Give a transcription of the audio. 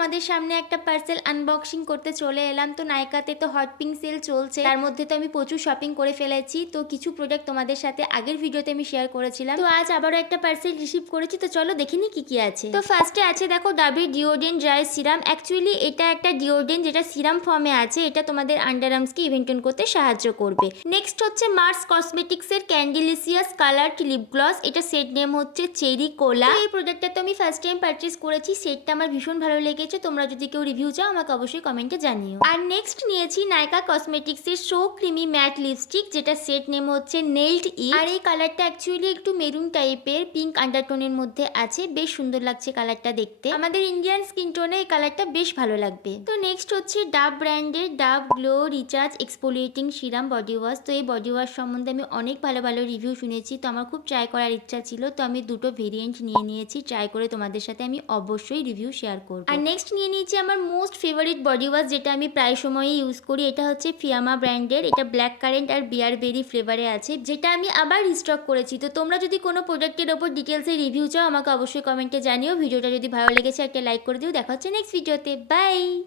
তোমাদের সামনে একটা পার্সেল আনবক্সিং করতে চলে এলাম। তো নাইকাতে তো হট পিঙ্ক সেল চলছে, তার মধ্যে তো আমি প্রচুর শপিং করে ফেলেছি। তো কিছু প্রোডাক্ট তোমাদের সাথে আগের ভিডিওতে আমি শেয়ার করেছিলাম। তো আজ আবারও একটা পার্সেল রিসিভ করেছি, তো চলো দেখিনি কি কি আছে। তো ফার্স্টে আছে দেখো ডাবি ডিওড্রেন্ট ড্রাই সিরাম। অ্যাকচুয়ালি এটা একটা ডিওড্রেন্ট যেটা সিরাম ফর্মে আছে, এটা তোমাদের আন্ডার আর্মসকে ইভেন্ট টোন করতে সাহায্য করবে। নেক্সট হচ্ছে মার্স কসমেটিক্সের ক্যান্ডিলিসিয়াস কালার লিপ গ্লস, এটা সেট নেম হচ্ছে চেরি কোলা। এই প্রোডাক্টটা তো আমি ফার্স্ট টাইম পারচেজ করেছি, সেটটা আমার ভীষণ ভালো লেগেছে। তোমরা যদি কেউ রিভিউ চাও আমাকে অবশ্যই কমেন্টে জানিও। আর নেক্সট নিয়েছি নাইকা কসমেটিক্সের শো ক্রিমি ম্যাট লিপস্টিক, যেটা সেট নেম হচ্ছে নেইলড ই। আর এই কালারটা অ্যাকচুয়ালি একটু মেরুন টাইপের পিঙ্ক আন্ডারটোনের মধ্যে আছে, বেশ সুন্দর লাগছে কালারটা দেখতে। আমাদের ইন্ডিয়ান স্কিন টোনে এই কালারটা বেশ ভালো লাগবে। তো নেক্সট হচ্ছে ডাব ব্র্যান্ডের ডাব glow recharge exfoliating serum body wash. তো এই বডি ওয়াশ সম্বন্ধে আমি অনেক ভালো ভালো রিভিউ শুনেছি, তো আমার খুব ট্রাই করার ইচ্ছা ছিল। তো আমি দুটো ভেরিয়েন্ট নিয়ে নিয়েছি, ট্রাই করে তোমাদের সাথে আমি অবশ্যই রিভিউ শেয়ার করব। আর নেক্সট নিয়ে নিয়েছি আমার মোস্ট ফেভারিট বডি ওয়াশ, যেটা আমি প্রায় সময়ই ইউজ করি। এটা হচ্ছে ফিয়ামা ব্র্যান্ডের, এটা ব্ল্যাক কারেন্ট আর বিয়ার বেরি ফ্লেভারে আছে, যেটা আমি আবার রিস্টক করেছি। তো তোমরা যদি কোনো প্রোডাক্টের ওপর ডিটেলসে রিভিউ চাও আমাকে অবশ্যই কমেন্টে জানিও। ভিডিওটা যদি ভালো লেগেছে একটা লাইক করে দিও। দেখা হচ্ছে নেক্সট ভিডিওতে, বাই।